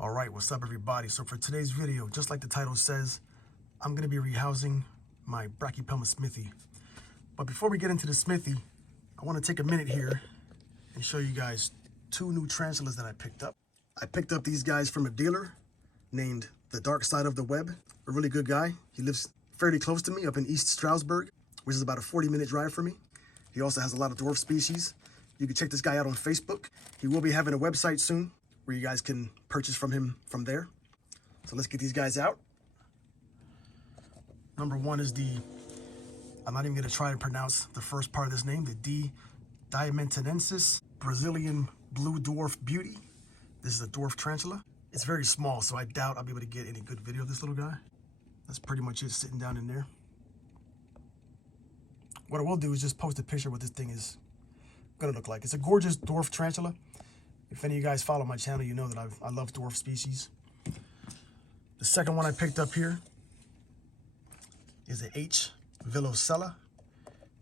All right, what's up everybody? So for today's video, just like the title says, I'm gonna be rehousing my Brachypelma Smithi. But before we get into the Smithi, I wanna take a minute here and show you guys two new tarantulas that I picked up. I picked up these guys from a dealer named The Dark Side of the Web, a really good guy. He lives fairly close to me up in East Stroudsburg, which is about a 40-minute drive from me. He also has a lot of dwarf species. You can check this guy out on Facebook. He will be having a website soon where you guys can purchase from him from there. So let's get these guys out. Number one is I'm not even gonna try to pronounce the first part of this name, the D. diamantinensis Brazilian Blue Dwarf Beauty. This is a dwarf tarantula. It's very small, so I doubt I'll be able to get any good video of this little guy. That's pretty much it sitting down in there. What I will do is just post a picture of what this thing is gonna look like. It's a gorgeous dwarf tarantula. If any of you guys follow my channel, you know that I love dwarf species. The second one I picked up here is a H. villosella,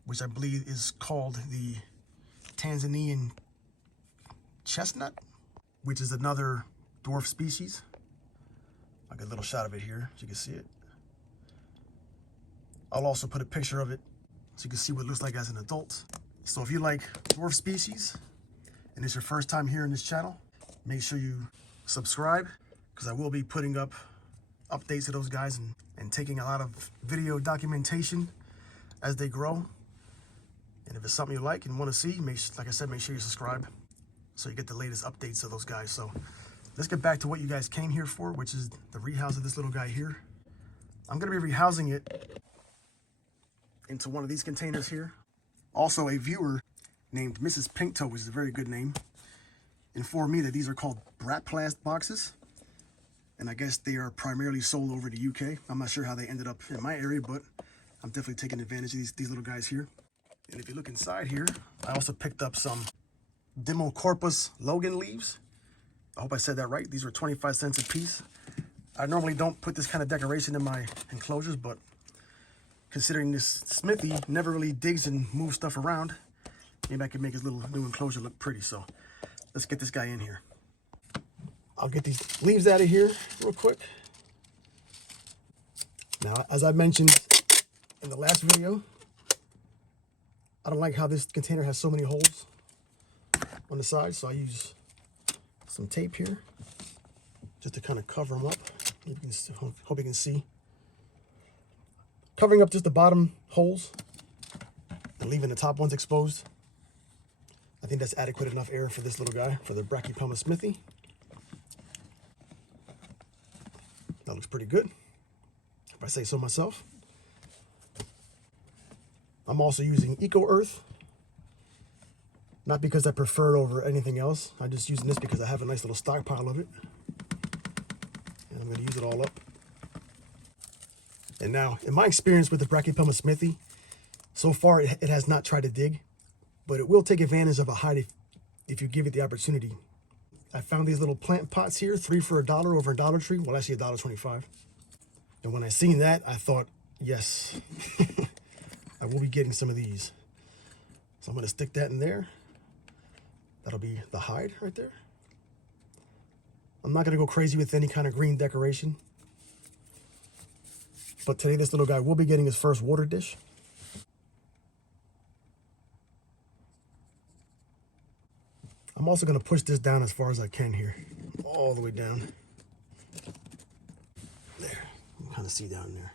which I believe is called the Tanzanian chestnut, which is another dwarf species. I got a little shot of it here so you can see it. I'll also put a picture of it so you can see what it looks like as an adult. So if you like dwarf species and it's your first time here in this channel, make sure you subscribe, because I will be putting up updates to those guys and taking a lot of video documentation as they grow. And if it's something you like and want to see, like I said, make sure you subscribe so you get the latest updates of those guys. So let's get back to what you guys came here for, which is the rehouse of this little guy here. I'm going to be rehousing it into one of these containers here. Also, a viewer named Mrs. Pinktoe, which is a very good name, informed me that these are called Brachypelma boxes. And I guess they are primarily sold over the UK. I'm not sure how they ended up in my area, but I'm definitely taking advantage of these little guys here. And if you look inside here, I also picked up some Democorpus Logan leaves. I hope I said that right. These were 25 cents a piece. I normally don't put this kind of decoration in my enclosures, but considering this Smithi never really digs and moves stuff around, maybe I can make his little new enclosure look pretty. So let's get this guy in here. I'll get these leaves out of here real quick. Now, as I mentioned in the last video, I don't like how this container has so many holes on the side, so I use some tape here just to kind of cover them up. You can see, hope you can see. Covering up just the bottom holes and leaving the top ones exposed. I think that's adequate enough air for this little guy, for the Brachypelma Smithi. That looks pretty good, if I say so myself. I'm also using Eco Earth, not because I prefer it over anything else. I'm just using this because I have a nice little stockpile of it. And I'm going to use it all up. And now, in my experience with the Brachypelma Smithi, so far it has not tried to dig, but it will take advantage of a height if you give it the opportunity. I found these little plant pots here, 3 for $1 over a Dollar Tree. Well, actually $1.25. And when I seen that, I thought, yes, I will be getting some of these. So I'm going to stick that in there. That'll be the hide right there. I'm not going to go crazy with any kind of green decoration. But today this little guy will be getting his first water dish. I'm also going to push this down as far as I can here. All the way down. There. You can kind of see down there.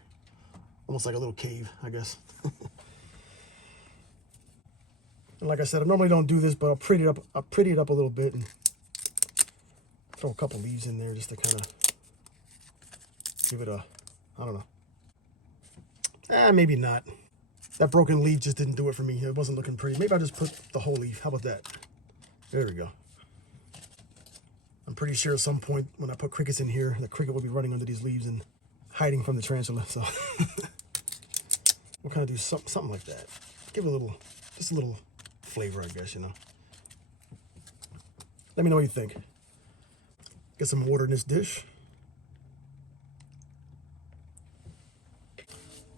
Almost like a little cave, I guess. And like I said, I normally don't do this, but I'll pretty it up a little bit and throw a couple leaves in there just to kind of give it a, I don't know. Maybe not. That broken leaf just didn't do it for me. It wasn't looking pretty. Maybe I'll just put the whole leaf. How about that? There we go. I'm pretty sure at some point when I put crickets in here, the cricket will be running under these leaves and hiding from the tarantula. So we'll kind of do something like that. Give it a little, just a little flavor, I guess, you know. Let me know what you think. Get some water in this dish.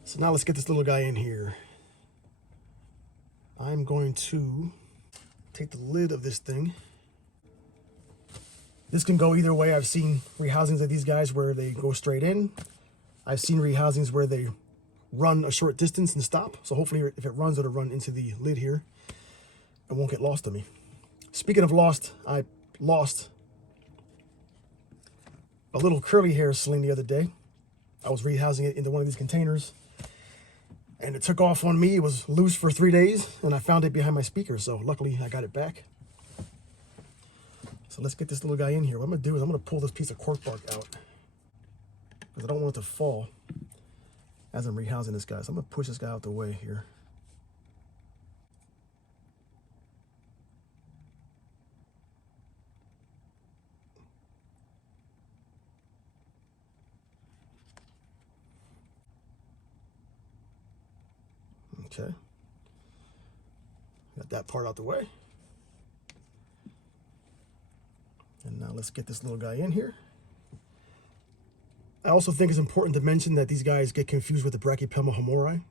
So now let's get this little guy in here. I'm going to take the lid of this thing This can go either way. I've seen rehousings of these guys where they go straight in. I've seen rehousings where they run a short distance and stop. So hopefully if it runs, it'll run into the lid here. It won't get lost on me. Speaking of lost, I lost a little curly hair sling the other day. I was rehousing it into one of these containers and it took off on me. It was loose for 3 days and I found it behind my speaker. So luckily I got it back. So let's get this little guy in here. What I'm gonna do is I'm gonna pull this piece of cork bark out because I don't want it to fall as I'm rehousing this guy. So I'm gonna push this guy out the way here. Okay. Got that part out the way. And now let's get this little guy in here. I also think it's important to mention that these guys get confused with the Brachypelma homori.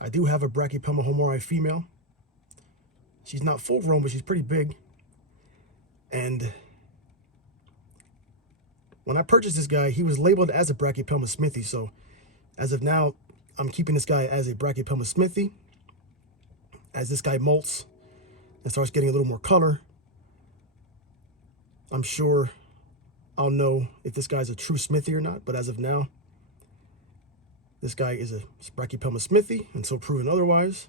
I do have a Brachypelma homori female. She's not full grown, but she's pretty big. And when I purchased this guy, he was labeled as a Brachypelma Smithi. So as of now, I'm keeping this guy as a Brachypelma Smithi. As this guy molts and starts getting a little more color, I'm sure I'll know if this guy's a true Smithi or not. But as of now, this guy is a Brachypelma Smithi, until proven otherwise.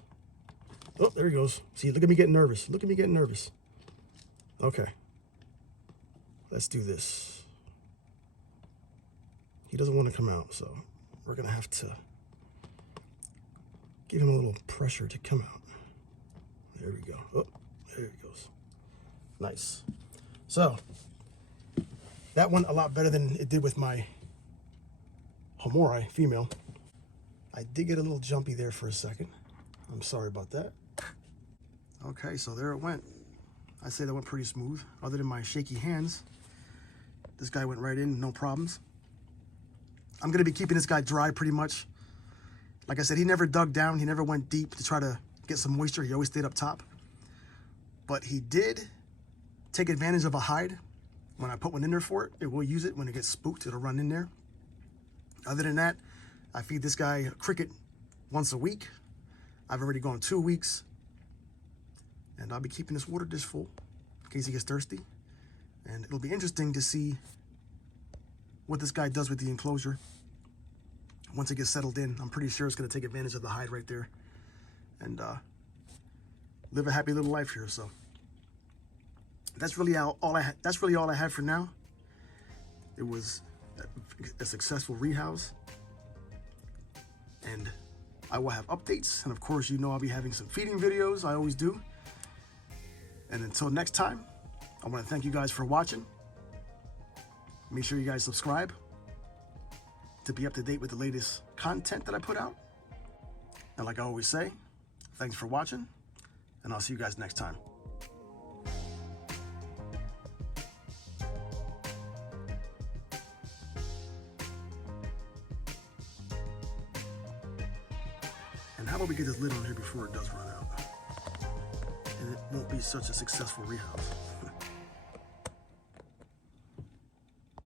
Oh, there he goes. See, look at me getting nervous. Look at me getting nervous. Okay. Let's do this. He doesn't want to come out, so we're going to have to give him a little pressure to come out. There we go. Oh, there he goes. Nice. So, that went a lot better than it did with my homori female. I did get a little jumpy there for a second. I'm sorry about that. Okay, so there it went. I say that went pretty smooth. Other than my shaky hands, this guy went right in, no problems. I'm gonna be keeping this guy dry pretty much. Like I said, he never dug down. He never went deep to try to get some moisture. He always stayed up top. But he did take advantage of a hide. When I put one in there for it, it will use it. When it gets spooked, it'll run in there. Other than that, I feed this guy cricket once a week. I've already gone 2 weeks. And I'll be keeping this water dish full in case he gets thirsty. And it'll be interesting to see what this guy does with the enclosure. Once it gets settled in, I'm pretty sure it's going to take advantage of the hide right there and live a happy little life here. So that's really all I had for now. It was a successful rehouse, and I will have updates. And of course, you know I'll be having some feeding videos. I always do. And until next time, I want to thank you guys for watching. Make sure you guys subscribe to be up to date with the latest content that I put out. And like I always say, thanks for watching, and I'll see you guys next time. And how about we get this lid on here before it does run out? And it won't be such a successful rehouse.